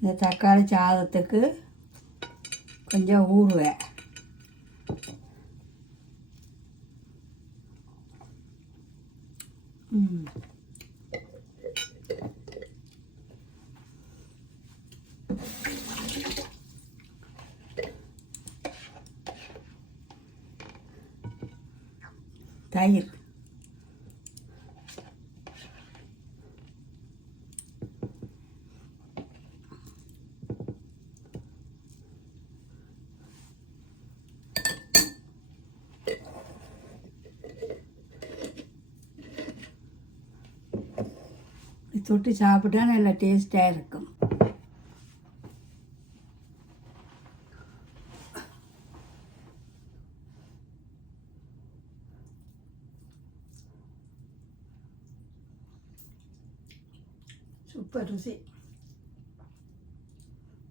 இந்த தக்காளி சாதத்துக்கு கொஞ்சம் ஊறுவேன் ம் தயிர் இது தொட்டு சாப்பிட்டா நல்லா டேஸ்டாக இருக்கும். சூப்பர் ருசி.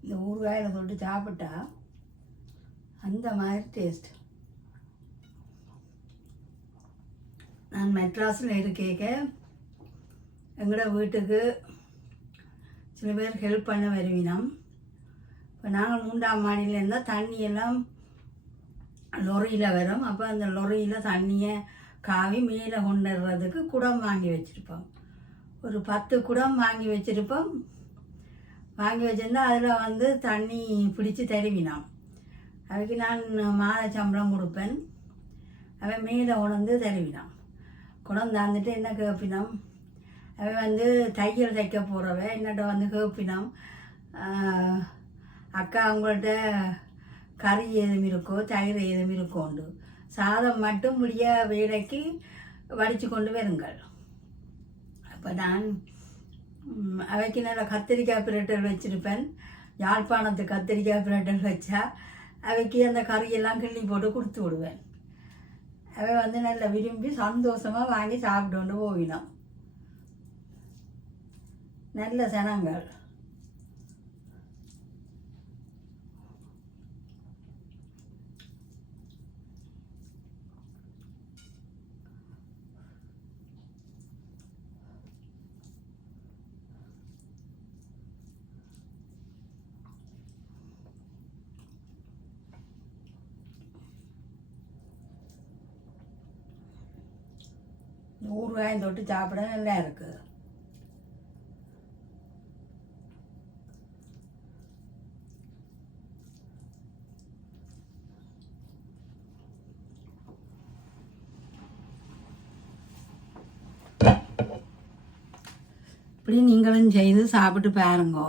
இந்த ஊறுகாயில் தொட்டு சாப்பிட்டா அந்த மாதிரி டேஸ்ட். நான் மெட்ராஸில் இருக்கேக்க எங்களோட வீட்டுக்கு சில பேர் ஹெல்ப் பண்ண வருவினோம். இப்போ நாங்கள் மூன்றாம் மாடியில் இருந்தால் தண்ணி லொரியில் வரும். அப்போ அந்த லொரியில் தண்ணியை காவி மேலே கொண்டுடுறதுக்கு குடம் வாங்கி வச்சுருப்போம். ஒரு பத்து குடம் வாங்கி வச்சுருப்போம். வாங்கி வச்சிருந்தா அதில் வந்து தண்ணி பிடிச்சி தருவினான் அதுக்கு நான் மாத சம்பளம் கொடுப்பேன். அவன் மேலே உணர்ந்து தருவினான் குடம் தாந்துட்டு என்ன கேட்பினான் அவன் வந்து தையல் தைக்க போகிறவ என்னட்ட வந்து கேட்பினான் அக்கா அவங்கள்ட்ட கறி எதுவும் இருக்கோ தயிர் எதுவும் இருக்கோண்டு. சாதம் மட்டும் முடிய வேலைக்கு வடித்து கொண்டு வருங்கள். அப்போ நான் அவைக்கு நல்ல கத்திரிக்காய் பிரட்டல் வச்சுருப்பேன். யாழ்ப்பாணத்து கத்திரிக்காய் பிரட்டல் வச்சா அவைக்கு அந்த கறியெல்லாம் கிள்ளி போட்டு கொடுத்து விடுவேன். அவை வந்து நல்லா விரும்பி சந்தோஷமாக வாங்கி சாப்பிட்டு கொண்டு போவினோம் நல்ல சனங்கள். ஊறுகாயம் தொட்டு சாப்பிட நல்லா இருக்குது இப்படி நீங்களும் செய்து சாப்பிட்டு பாருங்கோ.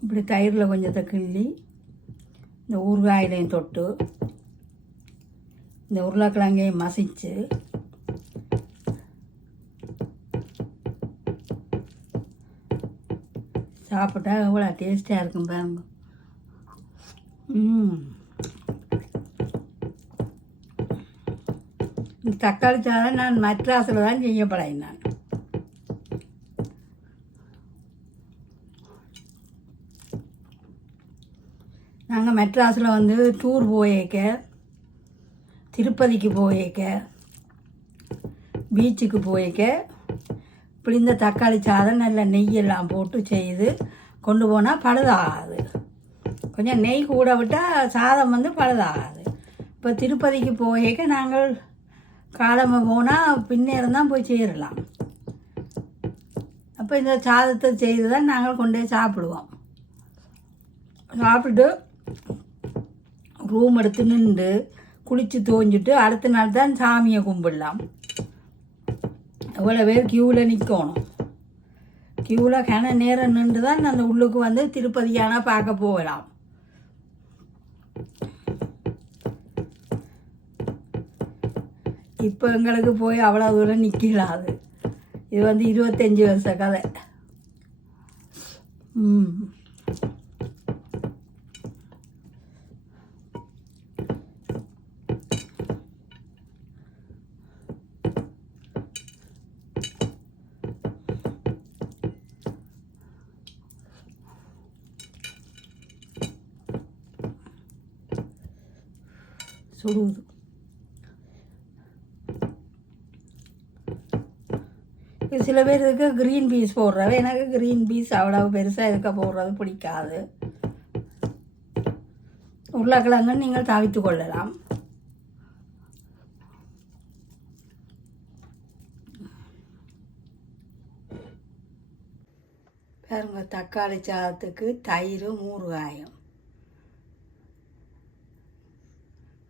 இப்படி தயிரில் கொஞ்சத்தை கிள்ளி இந்த ஊறுகாயிலையும் தொட்டு இந்த உருளைக்கிழங்கையும் மசிச்சு சாப்பிட்டா எவ்வளோ டேஸ்டாக இருக்கும் பாருங்கள் தக்காளி சாதம் நான் மட்ராஸில் தான் செய்ய பழகினேன் நாங்கள் மெட்ராஸில் வந்து டூர் போயிருக்க திருப்பதிக்கு போயிருக்க பீச்சுக்கு போயிருக்க இப்படி இந்த தக்காளி சாதம் நல்ல நெய்யெல்லாம் போட்டு செய்து கொண்டு போனால் பழுதாகாது. கொஞ்சம் நெய் கூட விட்டால் சாதம் வந்து பழுதாகாது. இப்போ திருப்பதிக்கு போயிக்க நாங்கள் காலமாக போனால் பின்னேரம் தான் போய் சேரலாம். அப்போ இந்த சாதத்தை செய்து தான் நாங்கள் கொண்டு போய் சாப்பிடுவோம். சாப்பிட்டு ரூம் எடுத்து நின்று குளித்து தோஞ்சிட்டு அடுத்த நாள் தான் சாமியை கும்பிடலாம். எவ்வளோ பேர் க்யூவில் நிற்கணும் க்யூவில் கன நேரம் நின்று தான் அந்த உள்ளுக்கு வந்து திருப்பதியான பார்க்க போகலாம். இப்போ எங்களுக்கு போய் அவ்வளோ தூரம் நிற்கலாம் அது இது வந்து இருபத்தஞ்சி வருஷ கதை ம் சொல்லுவது சில பேருக்கு க்ரீன் பீஸ் போடுறவ எனக்கு க்ரீன் பீஸ் அவ்வளவு பெருசாக இருக்க போடுறது பிடிக்காது. உருளைக்கிழங்கு நீங்கள் தவித்து கொள்ளலாம். பாருங்க தக்காளி சாதத்துக்கு தயிர் ஊறுகாயம்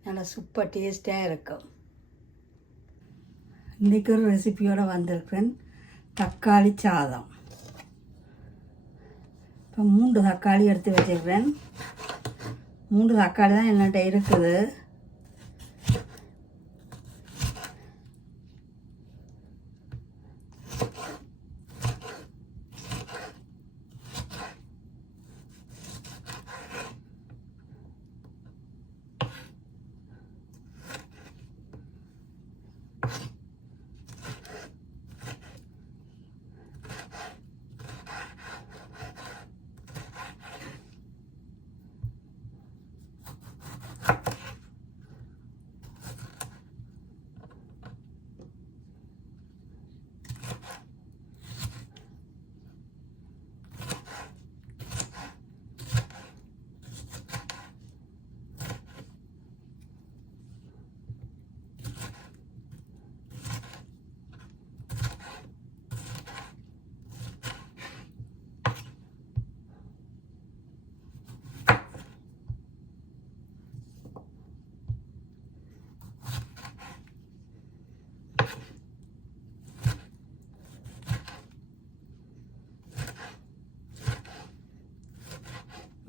நல்லா சூப்பர் டேஸ்ட்டாக இருக்கும். இன்றைக்கு ஒரு ரெசிபியோடு வந்திருக்கிறேன். தக்காளி சாதம். இப்போ மூன்று தக்காளி எடுத்து வச்சிருக்கிறேன். மூன்று தக்காளி தான் என்னட்ட இருக்குது.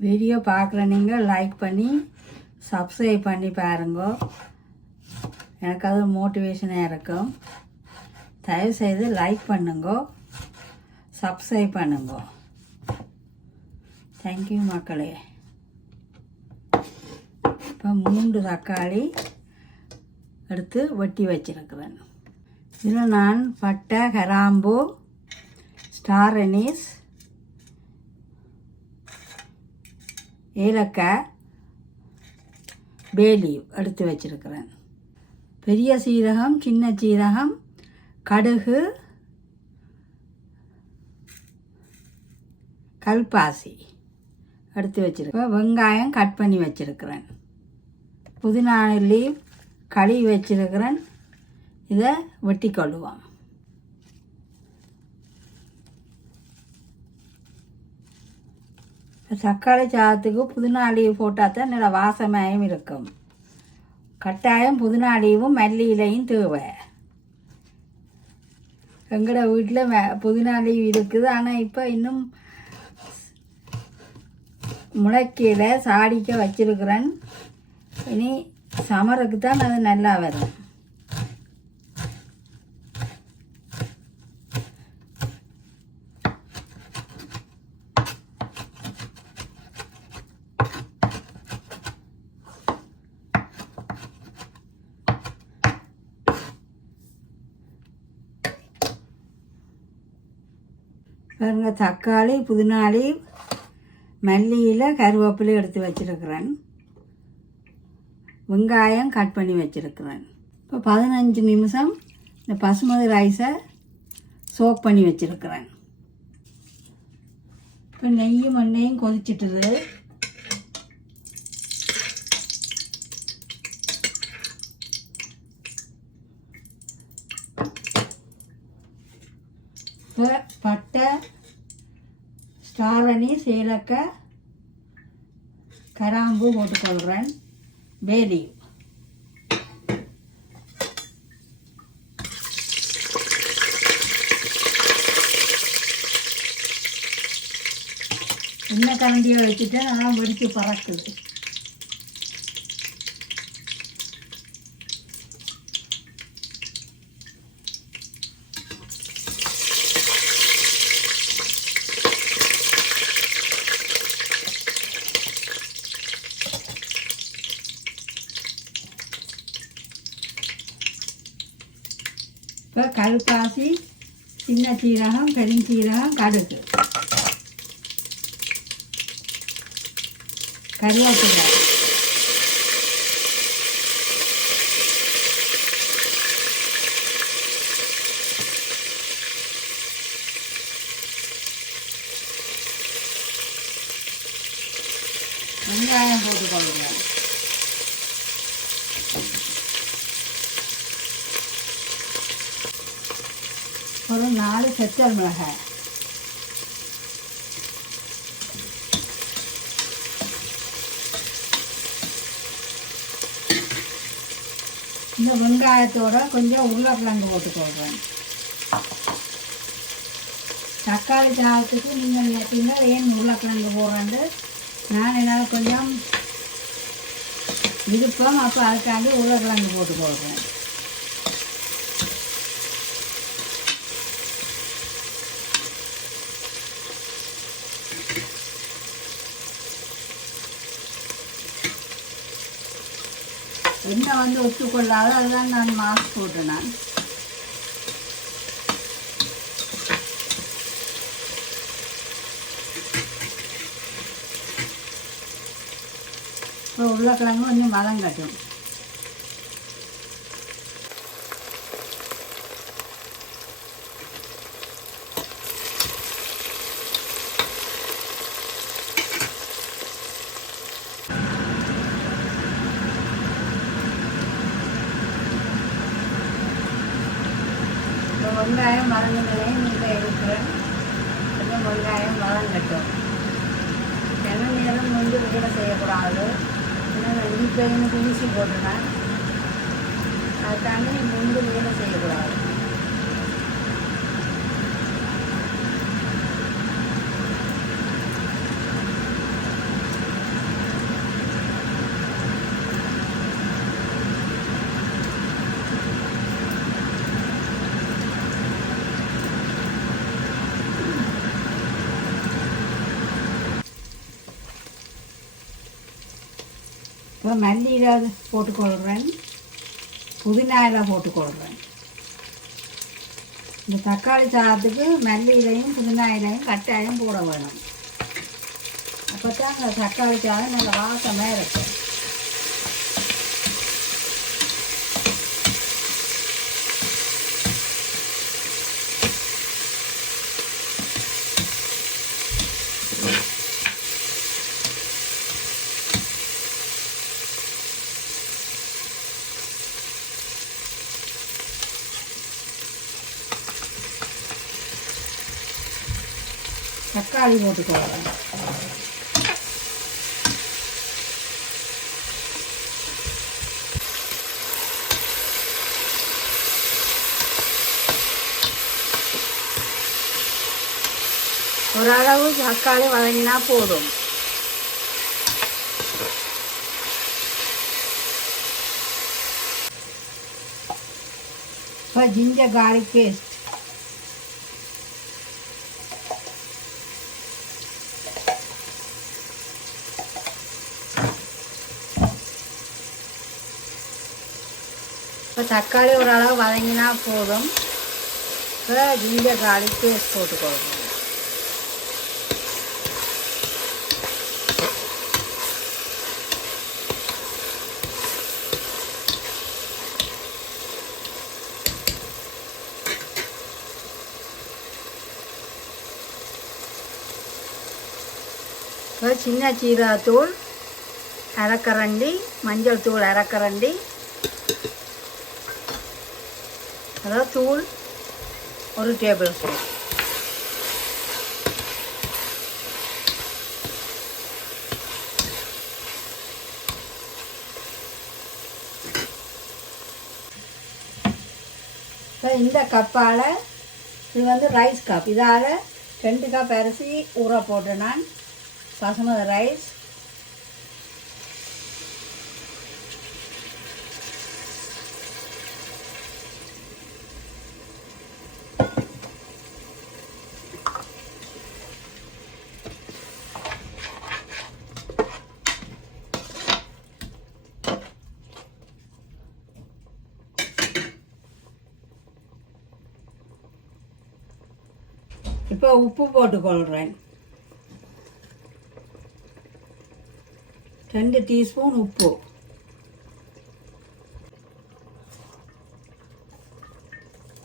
வீடியோ பார்க்குற நீங்கள் லைக் பண்ணி சப்ஸ்கிரைப் பண்ணி பாருங்க. எனக்கு அது மோட்டிவேஷனாக இருக்கும். தயவுசெய்து லைக் பண்ணுங்க. சப்ஸ்கிரைப் பண்ணுங்க. தேங்க்யூ மக்களே. இப்போ மூன்று தக்காளி எடுத்து வெட்டி வச்சிருக்கிறேன். இதில் நான் பட்டை கராம்பு ஸ்டார் அனீஸ் ஏலக்காய் பேலி எடுத்து வச்சிருக்கிறேன். பெரிய சீரகம் சின்ன சீரகம் கடுகு கல்பாசி எடுத்து வச்சிருக்கேன் வெங்காயம் கட் பண்ணி வச்சிருக்கிறேன். புதினா லீவ் கழுவி வச்சுருக்கிறேன். இதை வெட்டி கொள்ளுவோம் தக்காளி சாதத்துக்கு புதினா போட்டால் தான் நல்ல வாசமாயும் இருக்கும். கட்டாயம் புதினா மல்லி இலையும் தேவை. எங்களோட வீட்டில் மெ புதினா இருக்குது. ஆனால் இப்போ இன்னும் முளைக்கீரை சாடிக்க வச்சிருக்கிறேன். இனி சமருக்கு தான் அது நல்லா வரும். பாருங்க தக்காளி புதினாளி மல்லியில் கருவேப்பிலை எடுத்து வச்சுருக்கிறேன். வெங்காயம் கட் பண்ணி வச்சுருக்கிறேன். இப்போ பதினஞ்சு நிமிஷம் இந்த பசுமதி ரைஸை சோக் பண்ணி வச்சிருக்கிறேன். இப்போ நெய்யும் எண்ணெயும் கொதிச்சிட்டுது. இப்போ பட்டை ஸ்டாரணி சேலக்காய் கராம்பு போட்டுக்கொள்கிறேன். பேலி எண்ணெய் கரண்டியை வச்சுட்டு நான் வெடிச்சு பறக்குது. இப்போ கருப்பாசி சின்ன சீரகம் பெருஞ்சீரகம் கடுகு. கருவேப்பிலை ஒரு நாலு செத்தல் மிளகாய் இந்த வெங்காயத்தோட கொஞ்சம் உருளைக்கிழங்கு போட்டுக்கொள்கிறேன் தக்காளி சாதத்துக்கு நீங்கள் நினைப்பீங்க ஏன் உருளைக்கிழங்கு போடுறேன்ட்டு நான் என்னால் கொஞ்சம் விருப்பம் அப்போ அதுக்காண்டி உருளைக்கிழங்கு போட்டுக்கொள்கிறேன் எண்ணெய் வந்து ஒத்துக்கொள்ளாத அதுதான் நான் மாஸ்க் போட்டேன் நான். இப்போ உருளைக்கிழங்கு கொஞ்சம் மதம் கட்டும். வெங்காயம் மறந்த நிலையும் நீங்கள் இருக்கிறேன் கொஞ்சம் வெங்காயம் மதம் கட்டும் என்ன நேரம் வந்து வேலை செய்யக்கூடாது ஏன்னா நான் வீட்டில் ஊசி போட்டுனேன் அதுக்காண்டி முந்து வேலை செய்யக்கூடாது அப்புறம் மல்லி இலை போட்டுக்கொள்கிறேன் புதினா இலை போட்டுக்கொள்கிறேன் இந்த தக்காளி சாதத்துக்கு மல்லி இலையும் புதினா இலையும் கட்டாயம் போட வேணும். அப்போ தான் அந்த தக்காளி சாதம் நல்ல வாசமாக இருக்கும். தக்காளி போட்டுக்கொள்கிறேன் ஓரளவு தக்காளி வதங்கினா போதும் இப்போ ஜிஞ்சர் garlic பேஸ்ட் தக்காளி ஓரளவு வதங்கினா போதும். இப்போ ஜிஞ்சர் garlic பேஸ்ட் போட்டுக்கோங்க. இப்போ சின்ன சீரகத்தூள் அரைக்கரண்டி மஞ்சள் தூள் அரைக்கரண்டி அதாவது தூள் ஒரு டேபிள் ஸ்பூன். இப்போ இந்த கப்பால் இது வந்து ரைஸ் கப் இதால் ரெண்டு கப் அரிசி ஊற போட்டேன் நான். பசுமதி ரைஸ் இப்போ உப்பு போட்டுக்கொள்கிறேன் ரெண்டு டீஸ்பூன் உப்பு.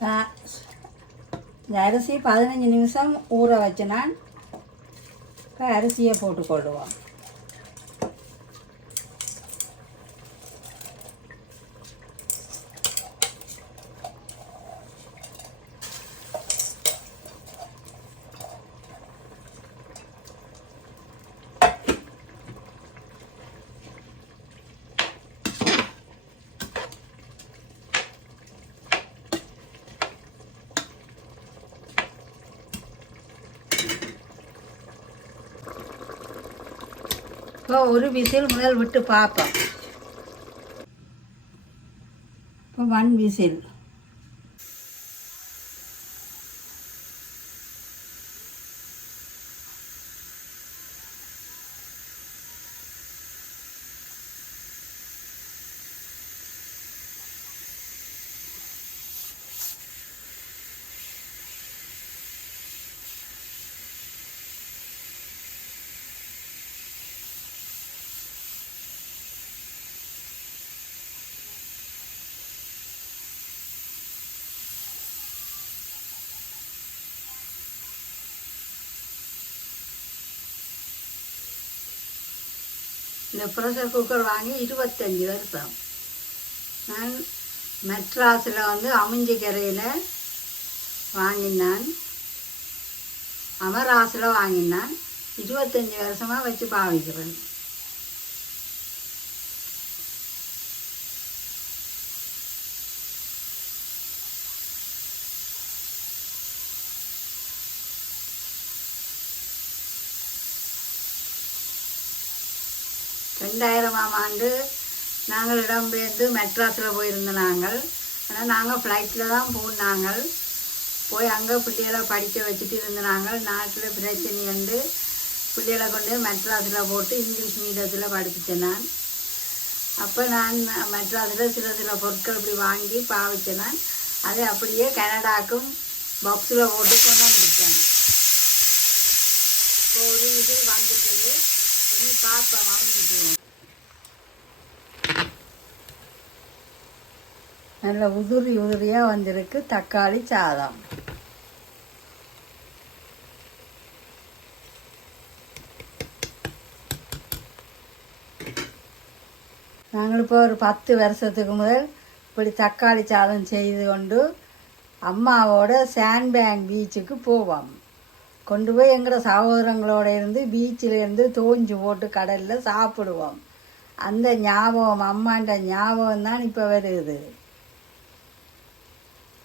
ஆ, இந்த அரிசி பதினஞ்சு நிமிஷம் ஊற வச்சு நான் இப்போ அரிசியை போட்டுக்கொள்ளுவோம். இப்போ ஒரு விசில் முதல் விட்டு பார்ப்போம். இப்போ ஒன் விசில். இந்த ப்ரெஷர் குக்கர் வாங்கி இருபத்தஞ்சி வருஷம். நான் மெட்ராஸில் வந்து அமிஞ்சிக்கரையில் வாங்கினான். அமராஸில் வாங்கினான். இருபத்தஞ்சி வருஷமாக வச்சு பாவிக்கிறேன். ரெண்டாயிரமாம் ஆண்டு நாங்கள் இடம்பெயர்ந்து மெட்ராஸில் போயிருந்த நாங்கள். ஆனால் நாங்கள் ஃப்ளைட்டில் தான் போனாங்க போய் அங்கே பிள்ளைகளை படிக்க வச்சுட்டு இருந்த நாங்கள். நாட்டில் பிரச்சனை வந்து பிள்ளைகளை கொண்டு மெட்ராஸில் போட்டு இங்கிலீஷ் மீடியத்தில் படிப்பிச்சேன் நான். அப்போ நான் மெட்ராஸில் சில சில பொருட்கள் இப்படி வாங்கி பாவிச்சேன் நான். அதை அப்படியே கனடாக்கும் பாக்ஸில் போட்டு கொண்டு வந்துட்டேன். இப்போ ஒரு இது வந்துட்டது. இனி பார்ப்போம் வாங்கிட்டு நல்ல உதிரி உதிரியாக வந்திருக்கு தக்காளி சாதம். நாங்கள் இப்போ ஒரு பத்து வருஷத்துக்கு முதல் இப்படி தக்காளி சாதம் செய்து கொண்டு அம்மாவோட சாண்ட்பேங் பீச்சுக்கு போவோம். கொண்டு போய் எங்களோட சகோதரங்களோட இருந்து பீச்சில் இருந்து தோஞ்சு போட்டு கடலில் சாப்பிடுவோம். அந்த ஞாபகம் அம்மாண்ட ஞாபகம் தான் இப்போ வருது.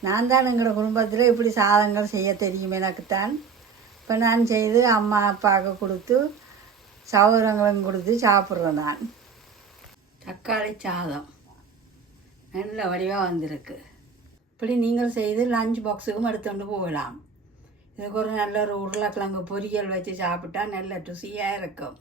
நான் தான் எங்களோட குடும்பத்தில் இப்படி சாதங்கள் செய்ய தெரியும் எனக்குத்தான். இப்போ நான் செய்து அம்மா அப்பாவுக்கு கொடுத்து சகோதரங்களும் கொடுத்து சாப்பிட்றேன் நான். தக்காளி சாதம். நல்ல வடிவாக வந்திருக்கு. இப்படி நீங்கள் செய்து லஞ்ச் பாக்ஸுக்கும் எடுத்துகிட்டு போகலாம். இதுக்கு ஒரு நல்ல ஒரு உருளைக்கிழங்கு பொரியல் வச்சு சாப்பிட்டா நல்ல ருசியாக இருக்கும்.